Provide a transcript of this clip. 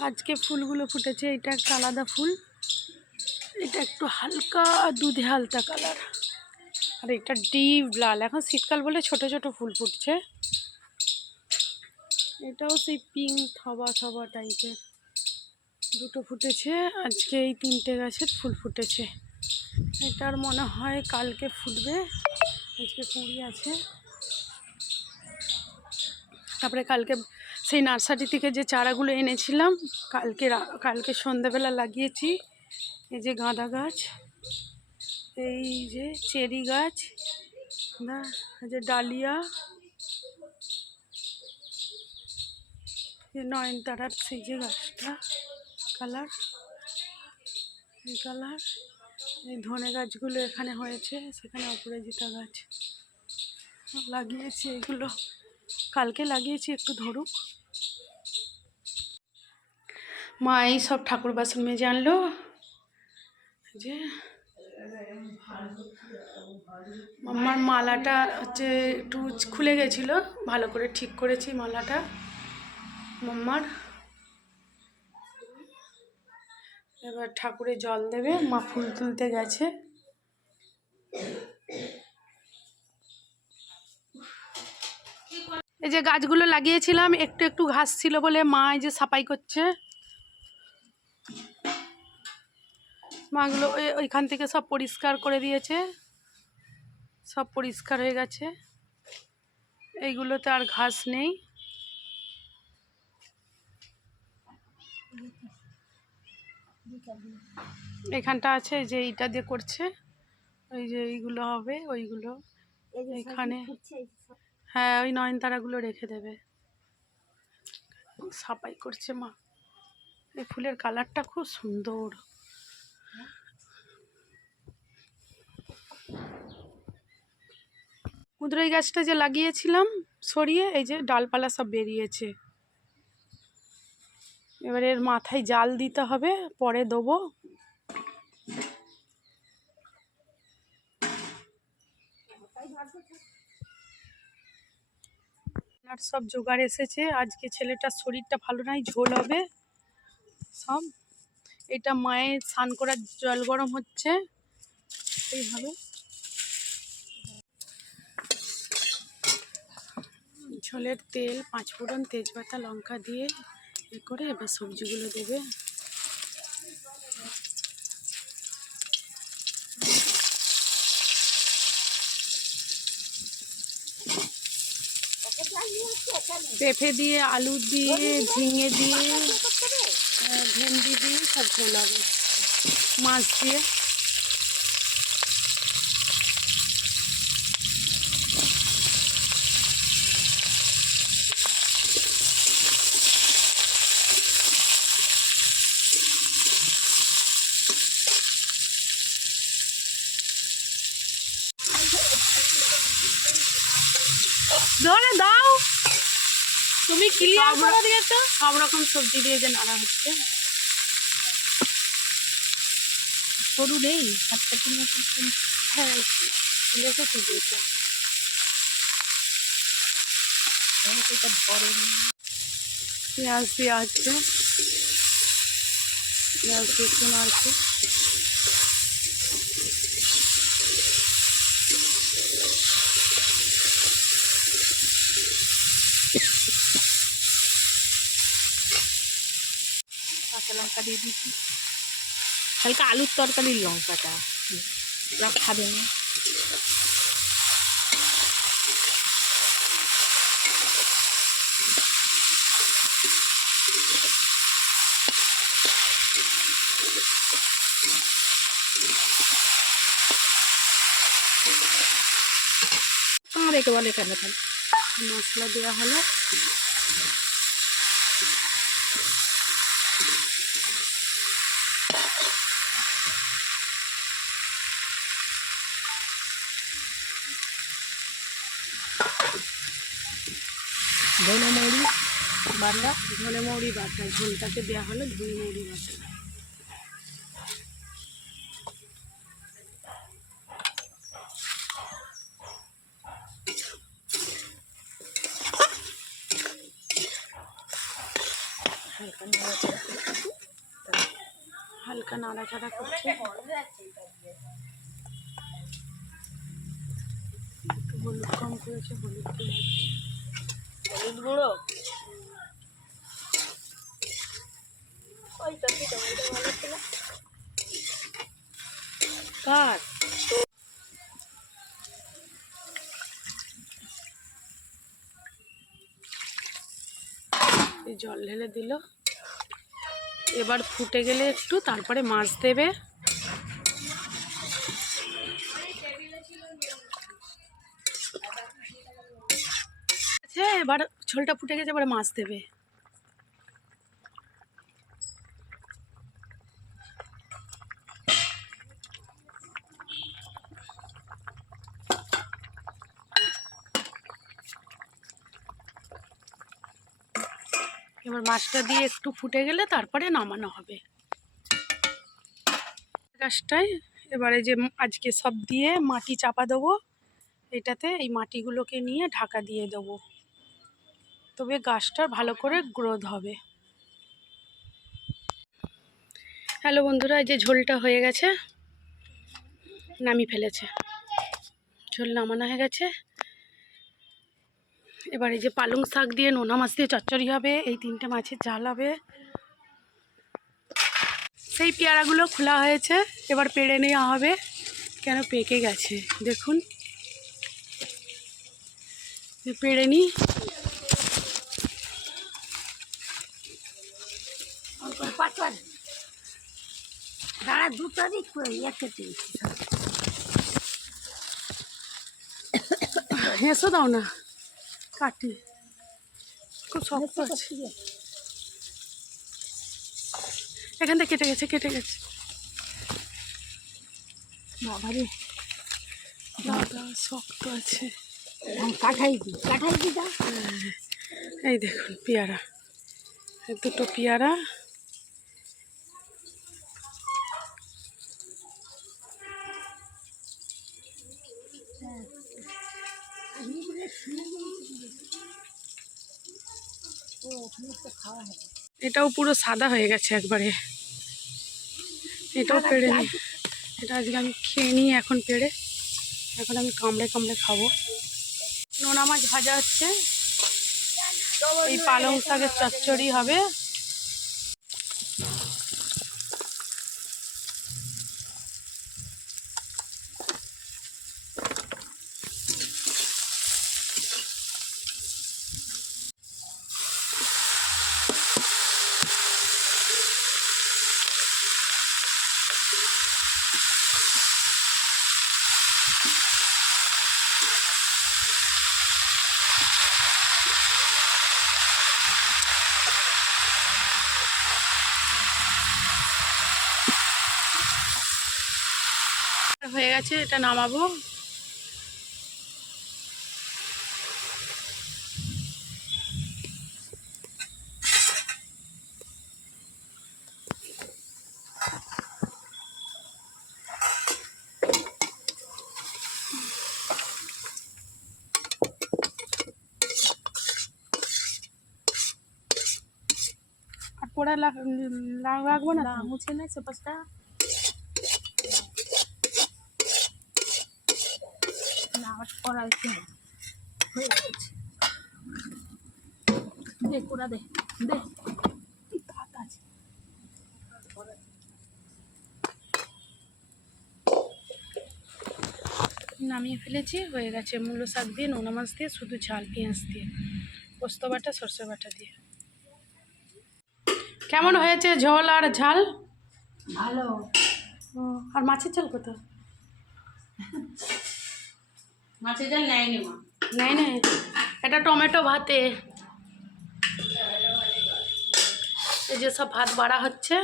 আজকে ফুলগুলো ফুটেছে, এটা একটা আলাদা ফুল। এটা একটু হালকা দুধে হালকা কালার। আর এটা ডিপ লাল। এখন শীতকাল বলে ছোট ছোট ফুল ফুটছে। এটাও সেই পিঙ্ক থবা থবা টাইপের। দুটো ফুটেছে, আজকে এই তিনটে গাছের ফুল ফুটেছে। এটার মনে হয় কালকে ফুটবে। আজকে কুড়ি আছে। তারপরে কালকে সেই নার্সারি থেকে যে চারাগুলো এনেছিলাম, কালকে কালকে সন্ধ্যাবেলা লাগিয়েছি। এই যে গাঁদা গাছ, এই যে চেরি গাছ, না যে ডালিয়া নয়নতারার সেই যে গাছটা, কালার, এই কালার, এই ধনে গাছগুলো এখানে হয়েছে, সেখানে অপরাজিতা গাছ লাগিয়েছি এগুলো। কালকে লাগিয়েছি একটু ধরুক। মা, এই সব ঠাকুর বাসন মেজে আনলো। যে আমার মালাটা হচ্ছে একটু খুলে গেছিল, ভালো করে ঠিক করেছি মালাটা মাম্মার। এবার ঠাকুরে জল দেবে, মা ফুল তুলতে গেছে। এই যে গাছগুলো লাগিয়েছিলাম একটু একটু ঘাস ছিল বলে মা এই যে সাফাই করছে। মাগুলো ওই- ওইখান থেকে সব পরিষ্কার করে দিয়েছে। সব পরিষ্কার হয়ে গেছে। এইগুলোতে আর ঘাস নেই। এখানটা আছে যে এইটা দিয়ে করছে। ওই যে এইগুলো হবে ওইগুলো এখানে হ্যাঁ ওই নয়নতারাগুলো রেখে দেবে। সাফাই করছে মা। এই ফুলের কালারটা খুব সুন্দর। মুদ্রাই গাছটা যে লাগিয়েছিলাম সরিয়ে, এই যে ডালপালা সব বেরিয়েছে। এবার এর মাথায় জাল দিতে হবে, পরে দেবো। আর সব জোগাড় এসেছে। আজকে ছেলেটার শরীরটা ভালো নাই, ঝোল হবে। সব। এটা মায়ের স্নান করার জল গরম হচ্ছে। এইভাবে ঝোলের তেল পাঁচ ফোড়ন তেজপাতা, লঙ্কা দিয়ে এ করে এবার সবজিগুলো দেবে। পেঁপে দিয়ে আলু দিয়ে ঝিঙে দিয়ে আহ, ভেন্ডি দিয়ে সব ঝোল হবে মাছ দিয়ে। ধরে দাও। তুমি ক্লিয়ার করে দিয়েছ? সব রকম সবজি দিয়ে যে নাড়া হচ্ছে। সরু নেই? একটা তিন হ্যাঁ পেঁয়াজ দিয়ে আছে। পেঁয়াজ রসুন আছে। লঙ্কা দিয়ে দিয়েছি। হালকা আলুর তরকারির লঙ্কাটা ওরা খাবে না। আর একে বলে কেন মশলা দেওয়া হলো। ধনে মৌরি বাটা ধনে মৌরি বাটা, ঝোলটাতে দেওয়া হলো ধনে মৌরি বাটা। হালকা নাড়াচাড়া হালকা নাড়াচাড়া করছে। হলুদ কম করেছে, হলুদ দিয়ে হলুদ গুঁড়ো? জল ঢেলে দিল। এবার ফুটে গেলে একটু তারপরে মাছ দেবে। আচ্ছা এবার ঝোলটা ফুটে গেছে, এবারে মাছ দেবে। এবার মাছটা দিয়ে একটু ফুটে গেলে তারপরে নামানো হবে। গাছটায় এবারে যে আজকে সব দিয়ে মাটি চাপা দেবো, এটাতে এই মাটিগুলোকে নিয়ে ঢাকা দিয়ে দেবো। তবে গাছটার ভালো করে গ্রোথ হবে। হ্যালো বন্ধুরা, এই যে ঝোলটা হয়ে গেছে নামি ফেলেছে। ঝোল নামানো হয়ে গেছে। এবার এই যে পালং শাক দিয়ে নোনা মাছ দিয়ে চচ্চড়ি হবে, এই তিনটে মাছের ঝাল হবে। সেই পেয়ারাগুলো খোলা হয়েছে, এবার পেড়ে নেওয়া হবে। কেন পেকে গেছে? দেখুন। পেড়ে নিই। দাঁড়া দুটো দিক করে একে হেসো দাও না। কাটি। খুব শক্ত আছে। এখান থেকে কেটে গেছে কেটে গেছে। বাবারে দাদা শক্ত আছে। কাঠাই দি কাঠাই দি দা এই দেখুন পেয়ারা। এই দুটো পেয়ারা। এটাও পুরো সাদা হয়ে গেছে একবারে। এটাও পেড়ে নি। এটা আজকে আমি খেয়ে নিই এখন পেড়ে। এখন আমি কামড়ে কামড়ে খাব। নোনা মাছ ভাজা হচ্ছে। এই পালং শাকের চচ্চড়ি হবে। হয়ে গেছে এটা নামাবো। লাগ- রাখব না? মুছে নাই সেপাশটা। না করাইছে হয়ে গেছে। দে কোরা দে দে। নামিয়ে ফেলেছি, হয়ে গেছে মূলো শাক দিয়ে, নোনা মাছ দিয়ে, শুধু ঝাল, পেঁয়াজ দিয়ে। পোস্ত বাটা, সর্ষে বাটা দিয়ে। কেমন হয়েছে ঝোল আর ঝাল? ভালো। ও, আর মাছের ঝাল কত মাছের ঝাল নেয়নি মা। নাই নাই এটা টমেটো ভাতে। এই যে সব ভাত বাড়া হচ্ছে।